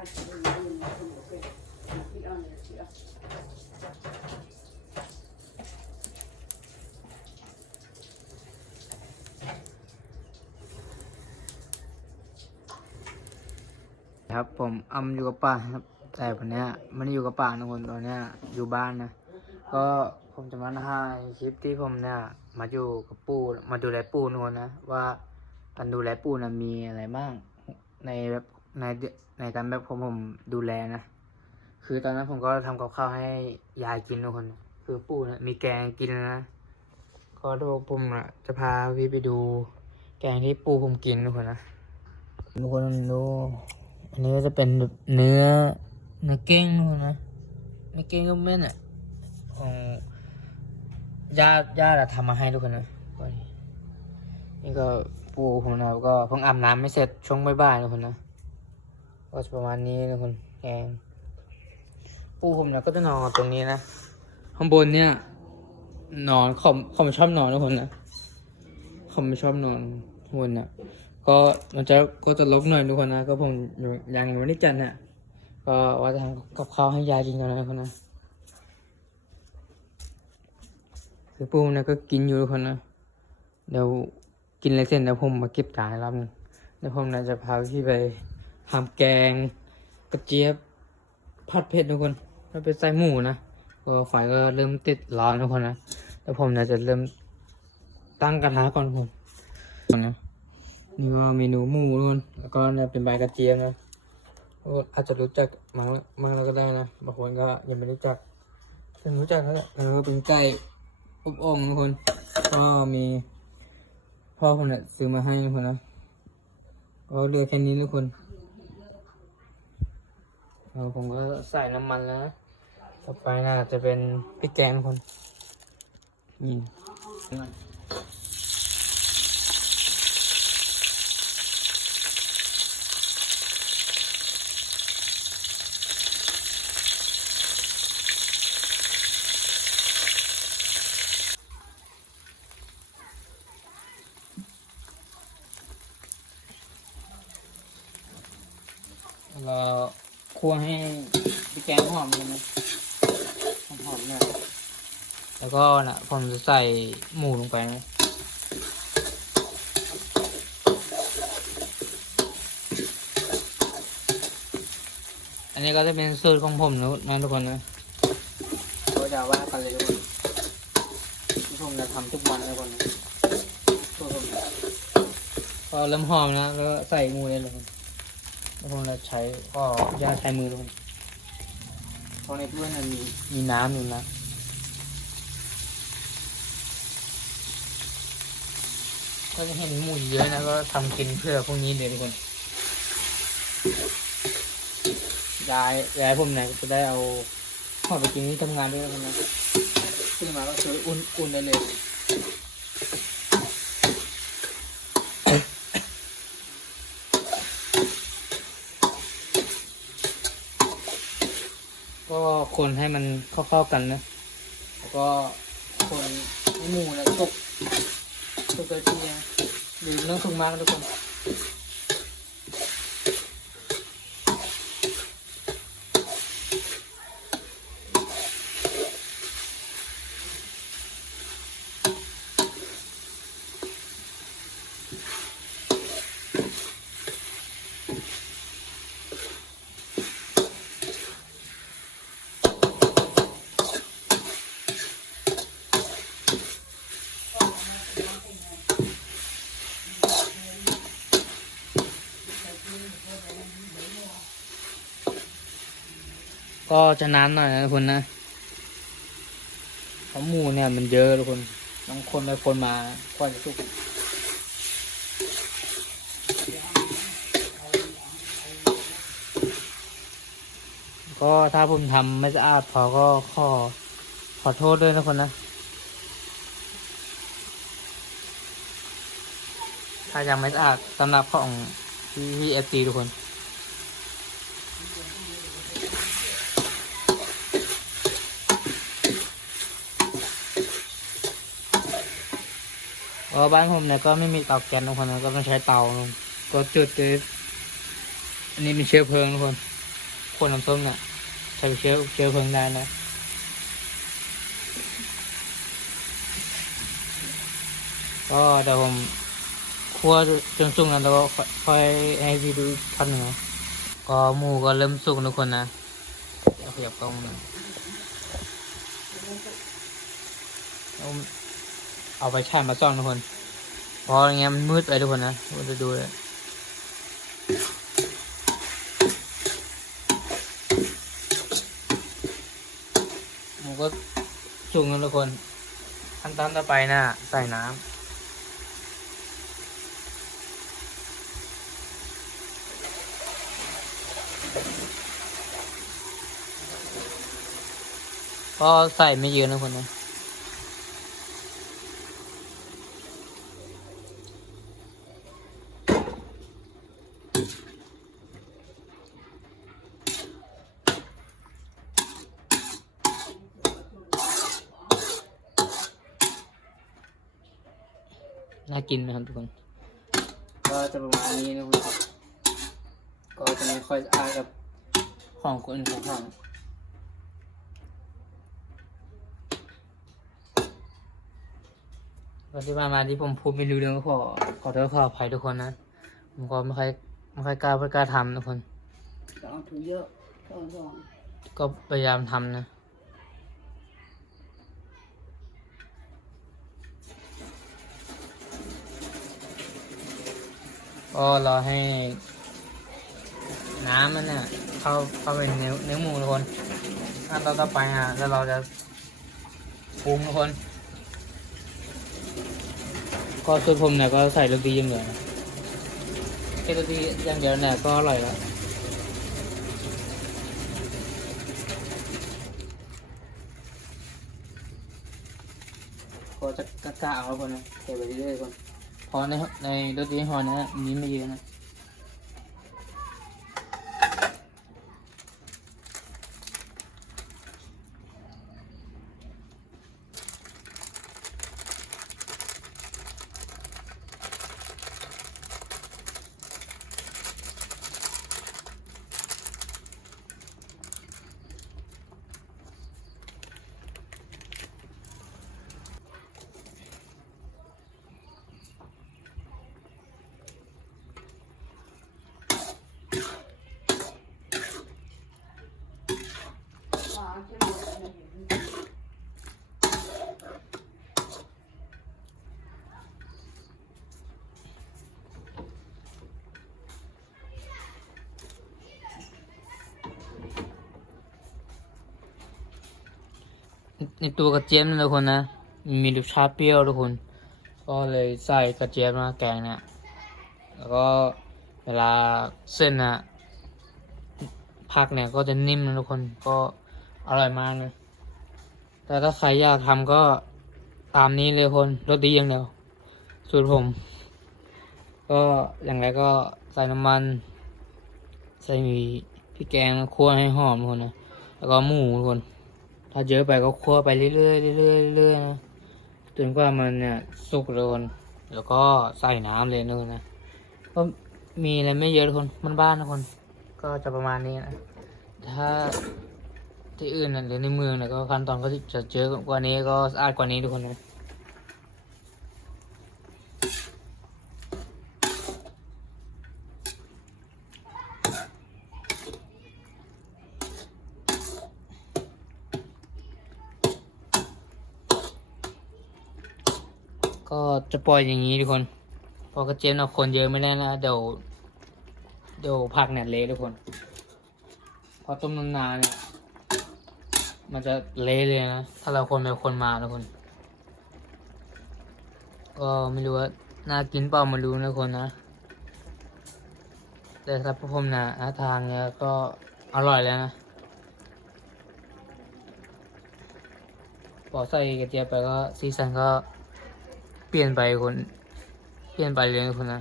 ครับผมอำอยู่กับป่าครับ แต่วันนี้ไม่ได้อยู่กับป่าทุกคนตอนนี้อยู่บ้านนะ ก็ผมจะมาถ่ายคลิปที่ผมเนี่ยมาอยู่กับปู่มาดูแลปู่ทุกคนนะว่าการดูแลปู่นะมีอะไรบ้างในแบบ ในในการแบบผมผมดูแลนะ คือตอนนั้นผมก็ทำกับข้าวให้ยายกินทุกคน คือปู่นะมีแกงกินนะก็เดี๋ยวผมนะจะพาพี่ไปดู แกงที่ปู่ผมกินทุกคนนะทุกคนดูอันนี้ก็จะเป็นแบบเนื้อเนื้อเก้งทุกคนนะเนื้อเก้งก็แม่นอะของญาติญาติทำมาให้ทุกคนนะนี่นี่ก็ปู่ผมนะก็เพิ่งอาบน้ำไม่เสร็จช่วงบ่ายๆทุกคนนะ ก็จะประมาณนี้ทุกคนแกงปูผมเนี่ยก็จะนอนตรงนี้นะข้างบนเนี่ยนอนเขาเขาไม่ชอบนอนทุกคนนะเขาไม่ชอบนอนข้างบนน่ะก็มันจะก็จะลบหน่อยทุกคนนะก็ผมยังไม่ได้จัดน่ะก็ว่าจะทำกับข้าวให้ยายกินกันนะทุกคนนะคือปูเนี่ยก็กินอยู่ทุกคนนะเดี๋ยวกินอะไรเสร็จเดี๋ยวผมมาเก็บจานรับหนึ่งเดี๋ยวผมน่าจะพาพี่ไป ทำแกง กระเจี๊ยบผัดเผ็ดทุกคนมันเป็นไส้หมูนะก็ไฟก็เริ่มติดร้อนทุกคนนะแล้วผมเนี่ยจะเริ่มตั้งกระทะก่อนผมนะนี่ว่าเมนูหมูทุกคนแล้วก็เนี่ยเป็นใบกระเจี๊ยบนะก็อาจจะรู้จักมั้งมั้งแล้วก็ได้นะบางคนก็ยังไม่รู้จักถึงรู้จักแล้วแหละแล้วก็เป็นไก่อบองทุกคน ก็มีพ่อผมเนี่ยซื้อมาให้ทุกคนนะก็เหลือแค่นี้ทุกคน แล้วผมก็ใส่น้ำมันแล้วนะต่อไปน่าจะเป็นพริกแกงคนนี่เรา คั่วให้พริกแกงหอมเลยนะหอมๆเนี่ยแล้วก็นะผมจะใส่หมูลงไปนะอันนี้ก็จะเป็นสูตรของผมนะนะทุกคนนะก็จะว่ากันเลยทุกคนที่ผมจะทำทุกวันนะทุกคนนะสูตรผมนะพอเริ่มหอมนะแล้วก็ใส่หมูเลยเลย แล้วผมจะใช้ก็ย่าใช้มือทุกคนเพราะในถ้วยนั้นมีมีน้ำอยู่นะก็จะเห็นหมูเยอะนะก็ทำกินเพื่อพวกนี้เลยทุกคนยายยายผมเนี่ยจะได้เอาขอดไปกินที่ทำงานด้วยนะนะขึ้นมาก็คืออุ่นอุ่นได้เลย ก็คนให้มันเข้าๆกันนะ แล้วก็คนให้หมูนะสุกตกกระเทีนะหรือเรื่องสุกมากทุกคน ก็จะนานหน่อยนะทุกคนนะเพราะหมูเนี่ยมันเยอะทุกคนต้องคนไปคนมากว่าจะสุกก็ถ้าผมทำไม่สะอาดพอก็ขอขอโทษด้วยนะคนนะถ้ายังไม่สะอาดสำหรับของพี่พี่เอฟซีทุกคน เออบ้านผมเนี่ยก็ไม่มีเตาแก๊สทุกคนนะก็ต้องใช้เตาลงก็จุดเลยอันนี้เป็นเชื้อเพลิงทุกคนคนน้ำส้มเนี่ยใช้เชื้อเชื้อเพลิงได้นะก็เดี๋ยวผมคั่วจนสุกนะแล้วก็ค่อยให้พี่ดูท่านหนึ่งก็หมูก็เริ่มสุกทุกคนนะเดี๋ยวขยับกล้องหน่อย เอาไปฉายมาซ่องทุกคน เพราะอย่างเงี้ยมันมืดไปทุกคนนะเราจะดูเลยหมูก็สุกแล้วทุกคนขั้นตอนต่อไปนะใส่น้ำก็ใส่ไม่เยอะนะคนนะ น่ากินไหมครับทุกคน ก็จะประมาณนี้นะคุณก็จะไม่ค่อยอายกับของคนอื่นของของวันที่ผ่านมาที่ผมพูดไม่รู้เรื่องก็ขอขอโทษขออภัยทุกคนนะผมก็ไม่ค่อยไม่ค่อยกล้าไม่กล้าทำทุกคนต้องถือเยอะต้องต้องก็พยายามทำนะ ก็รอให้ น้ำมันเนี่ยเข้าเข้าไปในเนื้อเนื้อหมูทุกคนขั้นตอนต่อไปอะแล้วเราจะปรุงทุกคน ก็สูตรผมเนี่ยก็ใส่โรตีอย่างเดียวนะแค่โรตีอย่างเดียวเนี่ยก็อร่อยแล้วก็จะกะกะเอาคนนะเทไปเรื่อยๆคนเพอในในรถยี่ห้อนี้มีไม่เยอะนะ มาใช่ไหม ในตัวกระเจี๊ยบนี่ทุกคนนะ มีรสชาติเปรี้ยวทุกคน ก็เลยใส่กระเจี๊ยบมาแกงเนี่ย แล้วก็เวลาเส้นอะผักเนี่ยก็จะนิ่มนะทุกคน ก็อร่อยมากเลย แต่ถ้าใครอยากทำก็ตามนี้เลยคนรสดีอย่างเดียว สูตรผม ก็อย่างไรก็ใส่น้ำมัน ใส่มีพริกแกงคั่วให้หอมทุกคนนะ แล้วก็หมูทุกคน ถ้าเยอะไปก็คั่วไปเรื่อยๆเรื่อยๆเรื่อยๆนะจนกว่ามันเนี่ยสุกเลยคนแล้วก็ใส่น้ำเลยนะคนนะก็มีอะไรไม่เยอะทุกคนมันบ้านๆนะคน ก็จะประมาณนี้นะถ้าที่อื่นนะหรือในเมืองนะก็ขั้นตอนก็จะเจอกว่านี้ก็สะอาดกว่านี้ทุกคนนะ ก็จะปล่อยอย่างนี้ทุกคนพอกระเจี๊ยบเราคนเยอะไม่ได้นะเดี๋ยวเดี๋ยวผักเนี่ยเละทุกคน พอต้มนานๆเนี่ยมันจะเละเลยนะ ถ้าเราคนไปคนมาทุกคนก็ไม่รู้ว่าน่ากินเปล่ามารู้นะคนนะ แต่สำหรับพวกผมนะทางเนี่ยก็อร่อยแล้วนะพอใส่กระเจี๊ยบไปก็สีสันก็ เปลี่ยนไปคน เปลี่ยนไปเลยคนนะ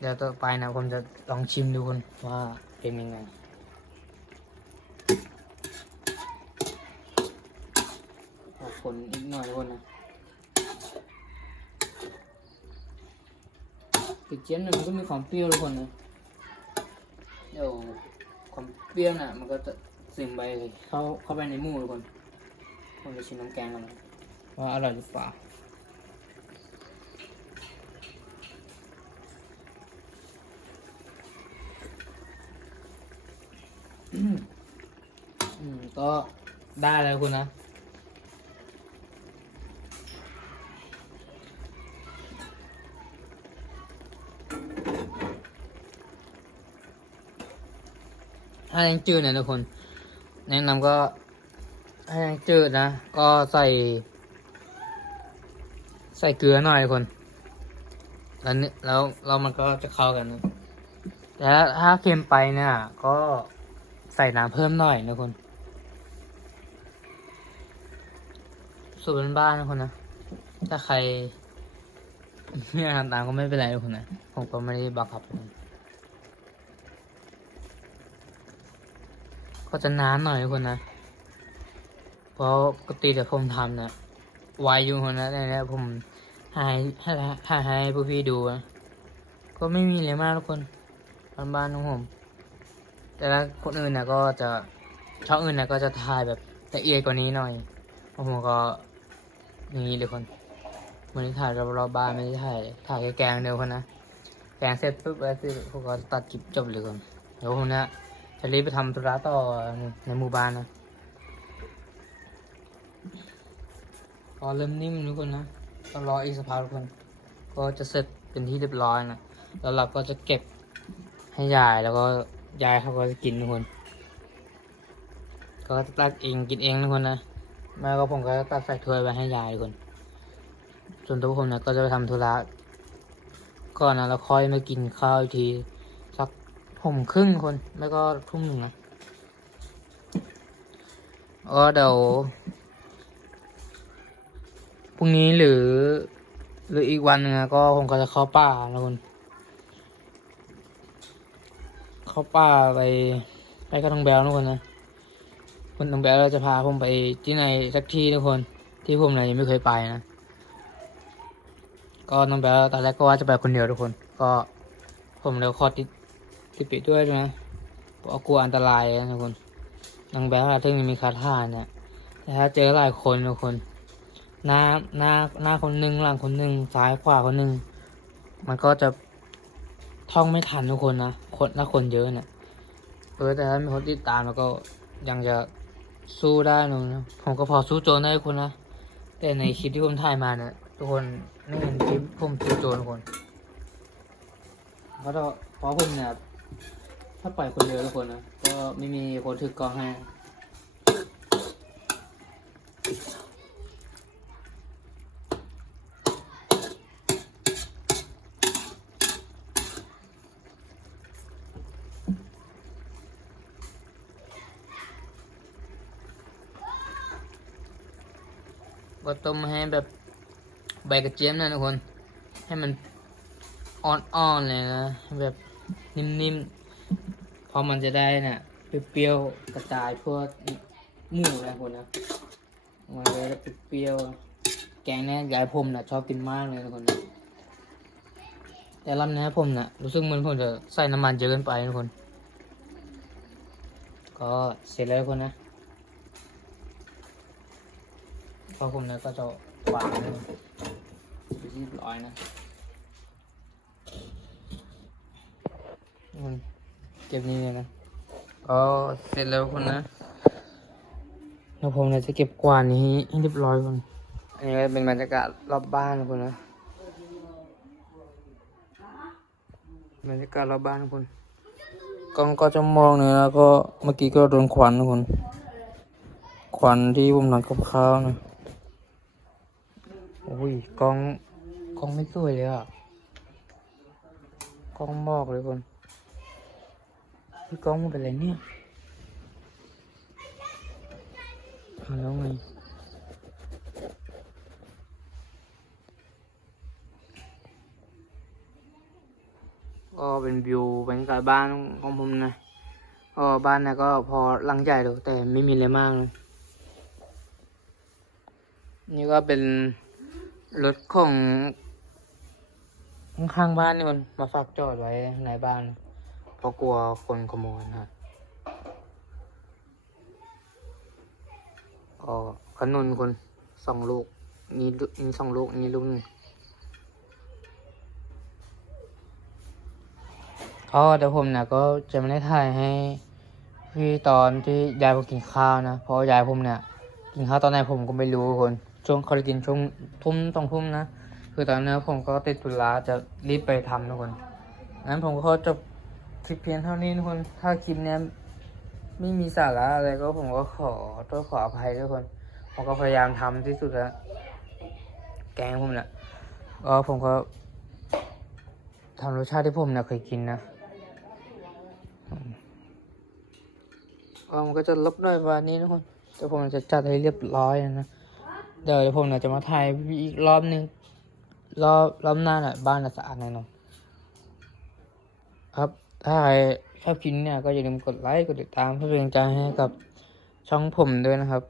เดี๋ยวต่อไปนะผมจะลองชิมดูคนว่าเป็นยังไงขอคนอีกหน่อยคนนะกระเจี๊ยบเนี่มันก็มีความเปรี้ยวทุกคนนะเดี๋ยวความเปรี้ยวน่ะ มันก็จะ ซึมไปเข้าเข้าไปในหมูทุกคนผมจะชิมน้ำแกงกันนะว่าอร่อยหรือเปล่าอืมก็ได้แล้วคุณนะถ้ายังจืดเนี่ยทุกคน แนะนำก็ถ้ยังจืดนะ ก็ใส่ ใส่เกลือหน่อยคน แล้วแล้วแล้วมันก็จะเข้ากันนะแต่ถ้าเค็มไปเนี่ย ก็ใส่น้ำเพิ่มหน่อยนะคนสูตรบ้านๆนะคนนะ ถ้าใครไม่ทำตามก็ไม่เป็นไรทุกคนนะ ผมก็ไม่ได้บังคับคน ก็จะน้ำหน่อยทุกคนนะ เพราะปกติแต่ผมทำเนี่ยไวอยู่คนนะแต่เนี่ยผมหายให้ใหายให้พวกพี่ดูนะก็ไม่มีอะไรมากทุกคนบ้านๆของผม แต่ละคนอื่นนะก็จะช่องอื่นนะก็จะถ่ายแบบละเอียดกว่านี้หน่อยเพราะผมก็อย่างนี้เลยคนวันนี้ถ่ายรอบๆบ้านไม่ได้ถ่ายถ่ายแค่แกงเดียวคนนะแกงเสร็จปุ๊บแล้วสิพวกก็ตัดคลิปจบเลยคนเดี๋ยวผมนะ จะรีบไปทำธุระต่อในหมู่บ้านนะก็เริ่มนิ่มทุกคนนะก็รออีกสักพักทุกคน ก็จะเสร็จเป็นที่เรียบร้อยนะแล้วเราก็จะเก็บให้ยายแล้วก็ยายเขาก็จะกินทุกคน ก็จะตักเองกินเองทุกคนนะแม่ก็ผมก็จะตักใส่ถ้วยไว้ให้ยายทุกคน ส่วนตัวผมนะก็จะไปทำธุระก่อนนะแล้วค่อยมากินข้าวอีกที ผมครึ่งคนไม่ก็ทุ่มหนึ่งนะก็เดี๋ยวพรุ่งนี้หรือ หรืออีกวันหนึงอะก็ผมก็จะเข้าป่านะคนเข้าป่าไปไปกับน้องแบลนะคนนะคนน้องแบลเราจะพาผมไปที่ไหนสักที่ทุกคน ที่ผมไหนยังไม่เคยไปนะก็น้องแบลตอนแรกก็ว่าจะไปคนเดียวทุกคน ก็ผมเลยขอติด ติดปิดด้วยนะเพราะกลัวอันตรายนะทุกคนนางแบบว่าถึงมีคาถาเนี่ยแต่ถ้าเจอหลายคนทุกคนหน้าหน้าหน้าคนหนึ่งหลังคนหนึ่งซ้ายขวาคนหนึ่งมันก็จะท่องไม่ทันทุกคนนะคนถ้าคนเยอะเนี่ยเออแต่ถ้ามีคนติดตามแล้วก็ยังจะสู้ได้นูนะผมก็พอสู้โจรได้ทุกคนนะแต่ในคลิปที่ผมถ่ายมาเนี่ยทุกคนไม่เห็นคลิปผมสู้โจรทุกคนเพราะเราพราะผมเนี่ย ถ้าปล่อยคนเดียวทุกคนนะก็ไม่มีคนถือกล้องให้ก็ต้มให้แบบใบกระเจี๊ยบนะทุกคน ให้มันอ่อนๆเลยนะแบบ นิ่มๆ เพราะมันจะได้น่ะเปรี้ยวๆกระจายพวกหมูนะคนนะมันจะได้เปรี้ยวๆแกงเนี่ยยายผมน่ะชอบกินมากเลยนะคนนะแต่รอบนี้ผมน่ะรู้สึกเหมือนผมจะใส่น้ำมันเยอะเกินไปนะคน ก็เสร็จแล้วคนนะพอผมเนี่ยก็จะวางเลยเป็นที่เรีบร้อยนะ เก็บนี่นะก็เสร็จแล้วคนนะแล้วผมเนี่ยจะเก็บกวาดนี้ให้เรียบร้อยคนอันนี้ก็เป็นบรรยากาศรอบบ้านคนนะบรรยากาศรอบบ้านคนกล้องก็จะมองเนี่ยแล้วก็เมื่อกี้ก็โดนควันนะคนควันที่ผมทำกับข้าวนะโอ้ยกล้องกล้องไม่สวยเลยอะกล้องมอกเลยคน พี่ก้องมันเป็นอะไรเนี่ยเอาแล้วไงก็เป็นวิวบรรยากาศบ้านของผมนะก็บ้านนะก็พอลังใหญ่ดูแต่ไม่มีอะไรมากเลยนี่ก็เป็นรถของข้างบ้านนี่มันมาฝากจอดไว้ในบ้าน เพราะกลัวคนขโมยนะ อ๋อขนุนคนสองลูก นี่ลูนี่สองลูก นี่ลูกนึงก็เดี๋ยวผมเนี่ยก็จะไม่ได้ถ่ายให้พี่ตอนที่ยายผมกินข้าวนะ เพราะยายผมเนี่ยกินข้าวตอนไหนผมก็ไม่รู้คนช่วงเขาจะกินช่วงทุ่มตรงทุ่มนะ คือตอนนี้ผมก็ติดธุระจะรีบไปทำทุกคนงั้นผมก็จบ คลิปเพียงเท่านี้ทุกคน ถ้าคลิปเนี้ยไม่มีสาระอะไรก็ผมก็ขอโทษขออภัยทุกคน ผมก็พยายามทำที่สุดแล้ว แกงผมเนี่ยก็ผมก็ทำรสชาติที่ผมเนี่ยเคยกินนะอืมก็มันก็จะลบหน่อยวันนี้ทุกคนแต่ผมจะจัดให้เรียบร้อยนะ เดี๋ยวผมเนี่ยจะมาถ่ายอีกรอบนึง รอบรอบหน้าน่ะ บ้านน่ะสะอาดแน่นอนครับ ถ้าใครชอบคลิปนี้ก็อย่าลืมกดไลค์ กดติดตามเพื่อเป็นกำลังใจให้กับช่องผมด้วยนะครับ